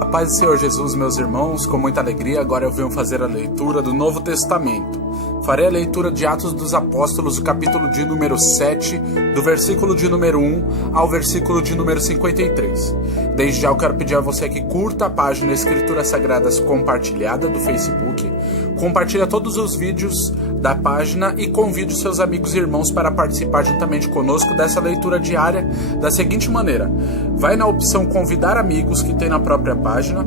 A paz do Senhor Jesus, meus irmãos, com muita alegria, agora eu venho fazer a leitura do Novo Testamento. Farei a leitura de Atos dos Apóstolos, o capítulo de número 7, do versículo de número 1 ao versículo de número 53. Desde já eu quero pedir a você que curta a página Escrituras Sagradas Compartilhada do Facebook, compartilha todos os vídeos da página e convide os seus amigos e irmãos para participar juntamente conosco dessa leitura diária da seguinte maneira: vai na opção convidar amigos que tem na própria página,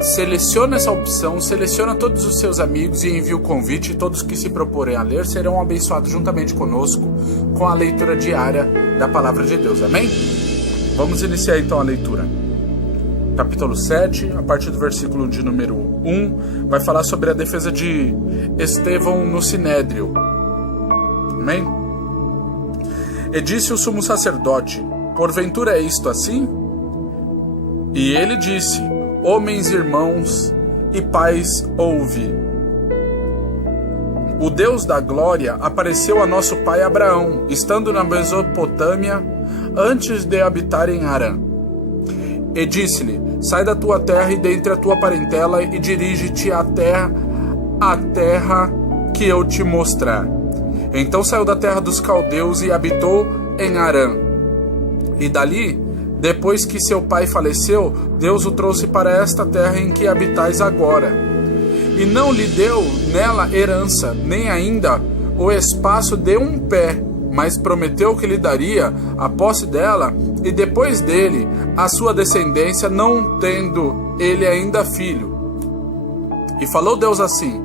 seleciona essa opção, seleciona todos os seus amigos e envia o convite, e todos que se proporem a ler serão abençoados juntamente conosco com a leitura diária da Palavra de Deus, amém? Vamos iniciar então a leitura. Capítulo 7, a partir do versículo de número 1, vai falar sobre a defesa de Estevão no Sinédrio. Amém? E disse o sumo sacerdote: porventura é isto assim? E ele disse: homens, irmãos e pais, ouve. O Deus da glória apareceu a nosso pai Abraão, estando na Mesopotâmia, antes de habitar em Harã. E disse-lhe: sai da tua terra e dentre a tua parentela e dirige-te à terra que eu te mostrar. Então saiu da terra dos caldeus e habitou em Harã. E dali, depois que seu pai faleceu, Deus o trouxe para esta terra em que habitais agora. E não lhe deu nela herança, nem ainda o espaço de um pé, mas prometeu que lhe daria a posse dela, e depois dele, a sua descendência, não tendo ele ainda filho. E falou Deus assim,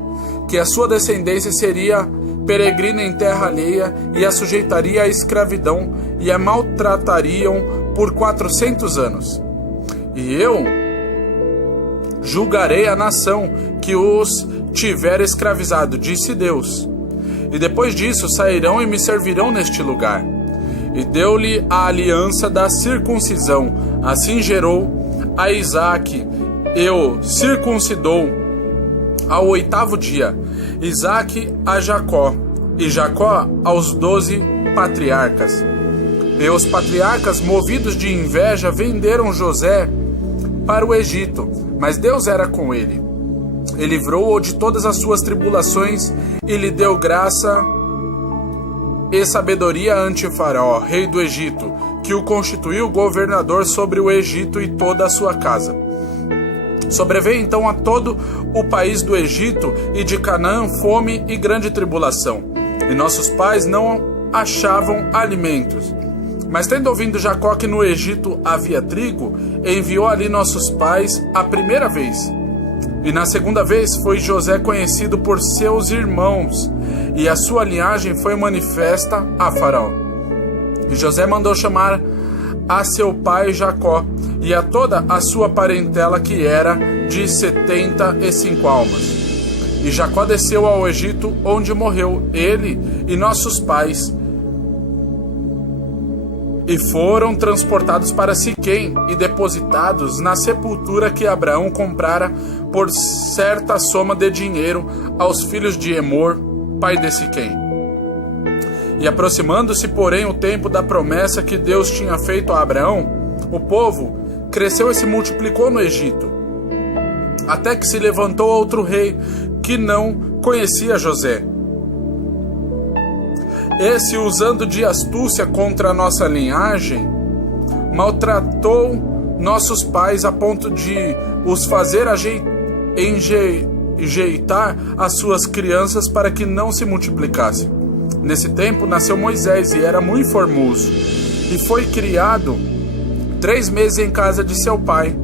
que a sua descendência seria peregrina em terra alheia, e a sujeitaria à escravidão, e a maltratariam por 400 anos. E eu julgarei a nação que os tiver escravizado, disse Deus. E depois disso sairão e me servirão neste lugar. E deu-lhe a aliança da circuncisão. Assim gerou a Isaque, e o circuncidou ao 8º dia. Isaque a Jacó, e Jacó aos 12 patriarcas. E os patriarcas, movidos de inveja, venderam José para o Egito, mas Deus era com ele. E livrou-o de todas as suas tribulações, e lhe deu graça e sabedoria ante Faraó, rei do Egito, que o constituiu governador sobre o Egito e toda a sua casa. Sobreveio então a todo o país do Egito e de Canaã fome e grande tribulação, e nossos pais não achavam alimentos. Mas tendo ouvido Jacó que no Egito havia trigo, enviou ali nossos pais a primeira vez. E na segunda vez foi José conhecido por seus irmãos, e a sua linhagem foi manifesta a Faraó. E José mandou chamar a seu pai Jacó, e a toda a sua parentela, que era de 75 almas. E Jacó desceu ao Egito, onde morreu ele e nossos pais, e foram transportados para Siquém e depositados na sepultura que Abraão comprara por certa soma de dinheiro aos filhos de Emor, pai de Siquém. E aproximando-se, porém, o tempo da promessa que Deus tinha feito a Abraão, o povo cresceu e se multiplicou no Egito, até que se levantou outro rei que não conhecia José. Esse, usando de astúcia contra a nossa linhagem, maltratou nossos pais a ponto de os fazer enjeitar as suas crianças para que não se multiplicassem. Nesse tempo nasceu Moisés, e era muito formoso, e foi criado 3 meses em casa de seu pai.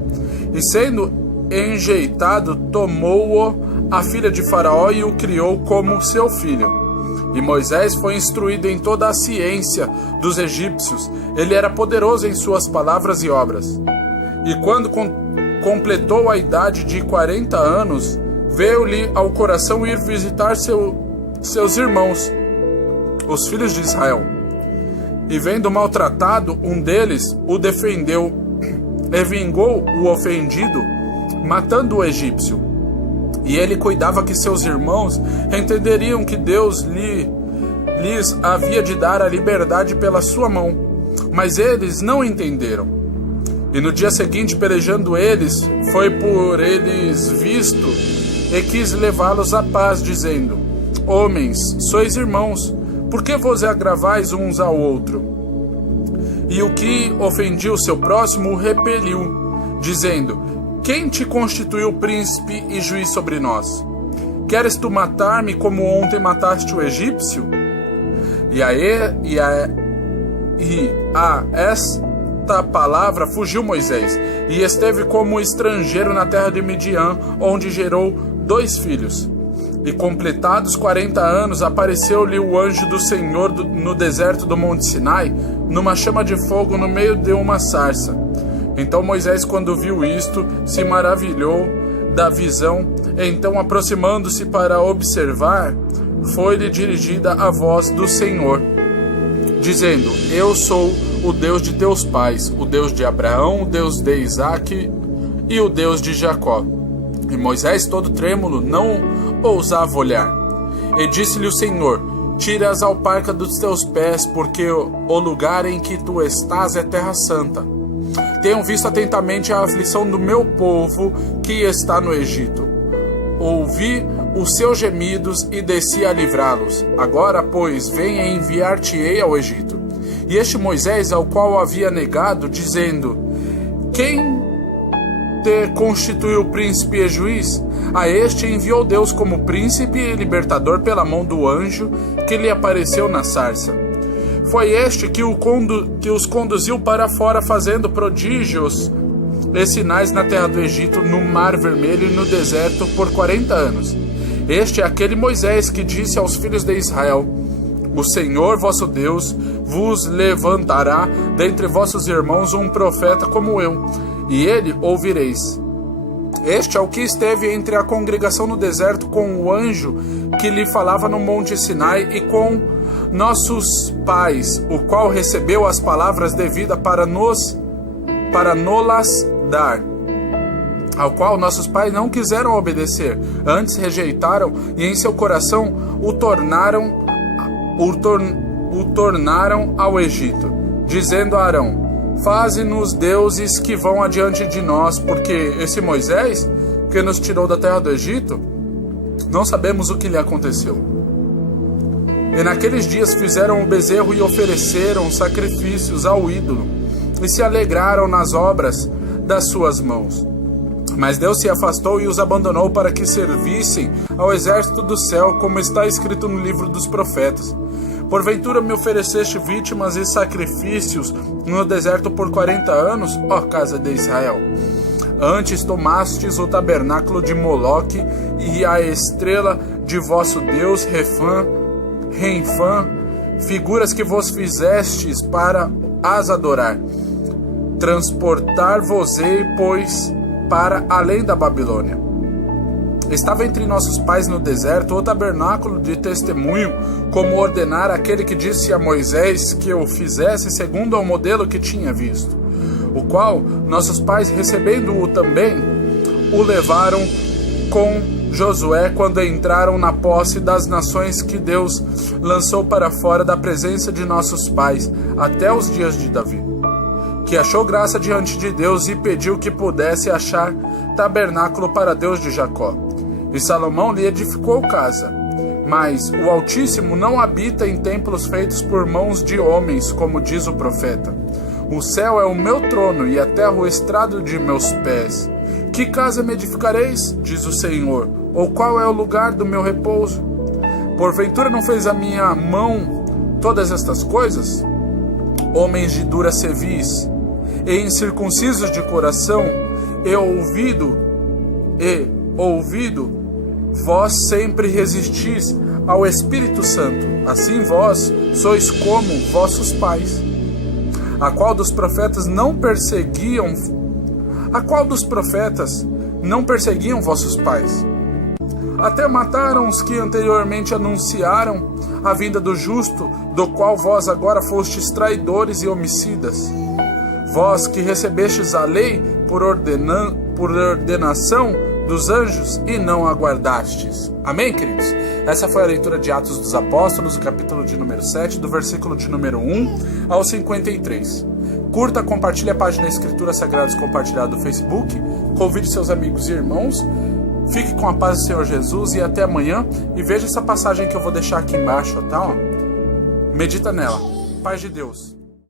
E sendo enjeitado, tomou-o a filha de Faraó e o criou como seu filho. E Moisés foi instruído em toda a ciência dos egípcios. Ele era poderoso em suas palavras e obras. E quando completou a idade de 40 anos, veio-lhe ao coração ir visitar seus irmãos, os filhos de Israel. E vendo maltratado, um deles o defendeu e vingou o ofendido, matando o egípcio. E ele cuidava que seus irmãos entenderiam que Deus lhes havia de dar a liberdade pela sua mão. Mas eles não entenderam. E no dia seguinte, pelejando eles, foi por eles visto e quis levá-los à paz, dizendo: Homens, sois irmãos, por que vos agravais uns ao outro? E o que ofendia o seu próximo o repeliu, dizendo: Quem te constituiu príncipe e juiz sobre nós? Queres tu matar-me como ontem mataste o egípcio? E a esta palavra fugiu Moisés, e esteve como estrangeiro na terra de Midian, onde gerou 2 filhos. E completados 40 anos, apareceu-lhe o anjo do Senhor no deserto do Monte Sinai, numa chama de fogo no meio de uma sarça. Então Moisés, quando viu isto, se maravilhou da visão. Então, aproximando-se para observar, foi-lhe dirigida a voz do Senhor, dizendo: Eu sou o Deus de teus pais, o Deus de Abraão, o Deus de Isaque e o Deus de Jacó. E Moisés, todo trêmulo, não ousava olhar. E disse-lhe o Senhor: Tira as alparcas dos teus pés, porque o lugar em que tu estás é terra santa. Tenho visto atentamente a aflição do meu povo que está no Egito. Ouvi os seus gemidos e desci a livrá-los. Agora, pois, venha e enviar-te-ei ao Egito. E este Moisés, ao qual havia negado, dizendo: Quem te constituiu príncipe e juiz? A este enviou Deus como príncipe e libertador pela mão do anjo que lhe apareceu na sarça. Foi este que os conduziu para fora, fazendo prodígios e sinais na terra do Egito, no Mar Vermelho e no deserto por 40 anos. Este é aquele Moisés que disse aos filhos de Israel: O Senhor vosso Deus vos levantará dentre vossos irmãos um profeta como eu, e ele ouvireis. Este é o que esteve entre a congregação no deserto com o anjo que lhe falava no Monte Sinai e com nossos pais, o qual recebeu as palavras de vida para nolas dar, ao qual nossos pais não quiseram obedecer, antes rejeitaram, e em seu coração o tornaram ao Egito, dizendo a Arão: Faze-nos deuses que vão adiante de nós, porque esse Moisés, que nos tirou da terra do Egito, não sabemos o que lhe aconteceu. E naqueles dias fizeram o bezerro e ofereceram sacrifícios ao ídolo, e se alegraram nas obras das suas mãos. Mas Deus se afastou e os abandonou para que servissem ao exército do céu, como está escrito no livro dos profetas. Porventura me ofereceste vítimas e sacrifícios no deserto por 40 anos, ó casa de Israel. Antes tomastes o tabernáculo de Moloque e a estrela de vosso Deus Renfã, figuras que vos fizestes para as adorar. Transportar-vos-ei, pois, para além da Babilônia. Estava entre nossos pais no deserto o tabernáculo de testemunho, como ordenara aquele que disse a Moisés que o fizesse segundo ao modelo que tinha visto, o qual nossos pais, recebendo-o também, o levaram com Josué quando entraram na posse das nações que Deus lançou para fora da presença de nossos pais, até os dias de Davi, que achou graça diante de Deus e pediu que pudesse achar tabernáculo para Deus de Jacó. E Salomão lhe edificou casa. Mas o Altíssimo não habita em templos feitos por mãos de homens, como diz o profeta. O céu é o meu trono e a terra o estrado de meus pés. Que casa me edificareis, diz o Senhor, ou qual é o lugar do meu repouso? Porventura não fez a minha mão todas estas coisas? Homens de dura cerviz e incircuncisos de coração, e ouvido, vós sempre resistis ao Espírito Santo. Assim vós sois como vossos pais. A qual dos profetas não perseguiam vossos pais? Até mataram os que anteriormente anunciaram a vinda do justo, do qual vós agora fostes traidores e homicidas. Vós que recebestes a lei por ordenação dos anjos e não aguardastes. Amém, queridos? Essa foi a leitura de Atos dos Apóstolos, o capítulo de número 7, do versículo de número 1 ao 53. Curta, compartilhe a página Escrituras Sagradas Compartilhada do Facebook. Convide seus amigos e irmãos. Fique com a paz do Senhor Jesus e até amanhã. E veja essa passagem que eu vou deixar aqui embaixo, tá? Medita nela. Paz de Deus.